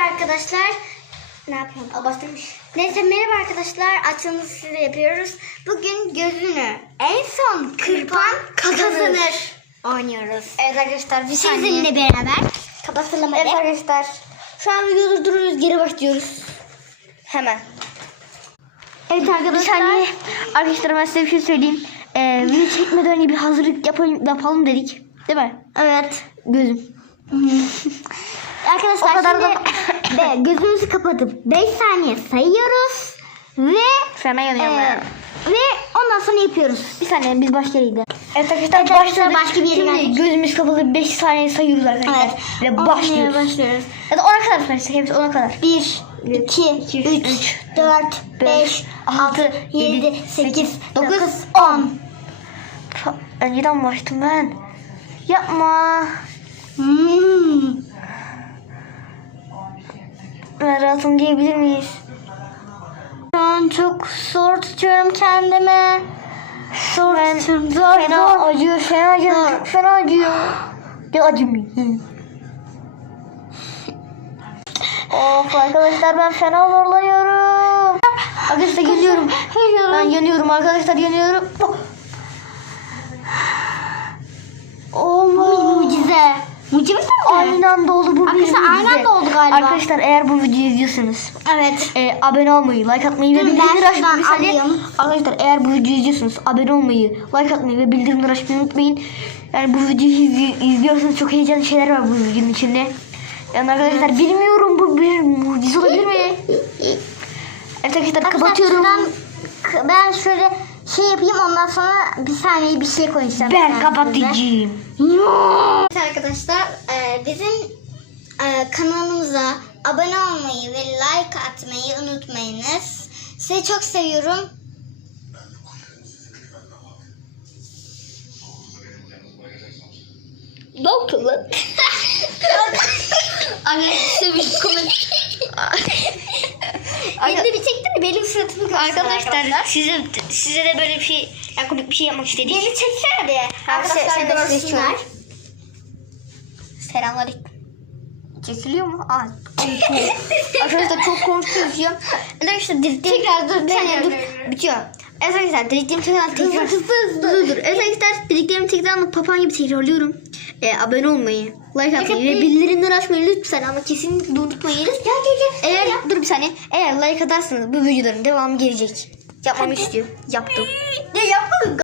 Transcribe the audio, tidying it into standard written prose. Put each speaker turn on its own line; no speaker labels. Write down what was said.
arkadaşlar. Ne yapıyorum? Başlamış. Neyse merhaba arkadaşlar. Açılımızı size yapıyoruz. Bugün gözünü en son kırpan kazanır oynuyoruz.
Evet arkadaşlar bir
Sizinle beraber. Kapatalım hadi.
Evet arkadaşlar. Şu an videoyu durduruyoruz. Geri başlıyoruz. Hemen.
Evet arkadaşlar.
Bir saniye. Arkadaşlar ben size bir şey söyleyeyim. Video çekmeden önce bir hazırlık yapalım dedik. Değil mi?
Evet.
Gözüm.
Arkadaşlar
O kadar
şimdi gözümüzü kapatıp 5 saniye sayıyoruz. Ve
Fena yanıyorum ben.
ve ondan sonra yapıyoruz.
Bir saniye biz başlayalım. Evet arkadaşlar
Evet arkadaşlar,
başladık.
başka bir yere
Şimdi
geldik.
gözümüz kapalı 5 saniye sayıyoruz arkadaşlar.
Evet.
Ve
Başlıyoruz.
başlıyoruz. Ya da 10'a kadar sayarsak hepsi 10'a kadar.
1, 2, 3, 4, 5, 6, 7, 8, 9, 10.
Önceden başladım ben. Yapma. Ben rahatım diyebilir miyiz?
Şu an çok zor tutuyorum kendimi. Zor tutuyorum.
Fena
Zor.
acıyor, fena acıyor, çok fena acıyor. Ya acımıyor. Of arkadaşlar ben fena zorlanıyorum. Arkadaşlar yanıyorum. Ben yanıyorum arkadaşlar yanıyorum. Olmaz.
Mucize. Mucize mi?
Aynı anda oldu bu
Arkadaşlar,
bir
aynı
mucize.
anda oldu galiba.
Arkadaşlar eğer bu videoyu izliyorsanız
Evet.
abone olmayı, like atmayı ve
Dur, ben
bildirimleri
şuradan
açmayı. Bir saniye.
alayım.
Arkadaşlar eğer bu videoyu izliyorsanız abone olmayı, like atmayı ve bildirimleri açmayı unutmayın. Yani bu videoyu izliyorsanız çok heyecanlı şeyler var bu videonun içinde. Yani arkadaşlar bilmiyorum bu bir mucize olabilir mi? Evet arkadaşlar kapatıyorum.
Ben şöyle şey yapayım, ondan sonra bir saniye bir şey konuşacağım.
Ben kapatacağım.
Arkadaşlar bizim kanalımıza abone olmayı ve like atmayı unutmayınız. Sizi çok seviyorum.
Ne oldu lan?
Arkadaşlar bir komik. Beni de bir çekti mi? Benim suratımı görsün
Arkadaşlar size de böyle bir şey, yani komik bir şey yapmak istedik.
Beni çeksene de.
Arkadaşlar
Arkadaşlar görsünler.
Selamünaleyküm. Çekiliyor mu? Aa. Arkadaşlar çok korkuyoruz ya. Arkadaşlar dediklerim
Tekrar dur,
dur. Bitiyor. Evet arkadaşlar dediklerim tekrar. Dur. Evet arkadaşlar dediklerim tekrar papağan gibi tekrarlıyorum. Abone olmayı, like atmayı ve bildirimleri açmayı lütfen ama kesinlikle unutmayın. Eğer dur bir saniye. Eğer like atarsanız bu videoların devamı gelecek. Yapmamı istiyor. Yaptım.
Ne yapmadım?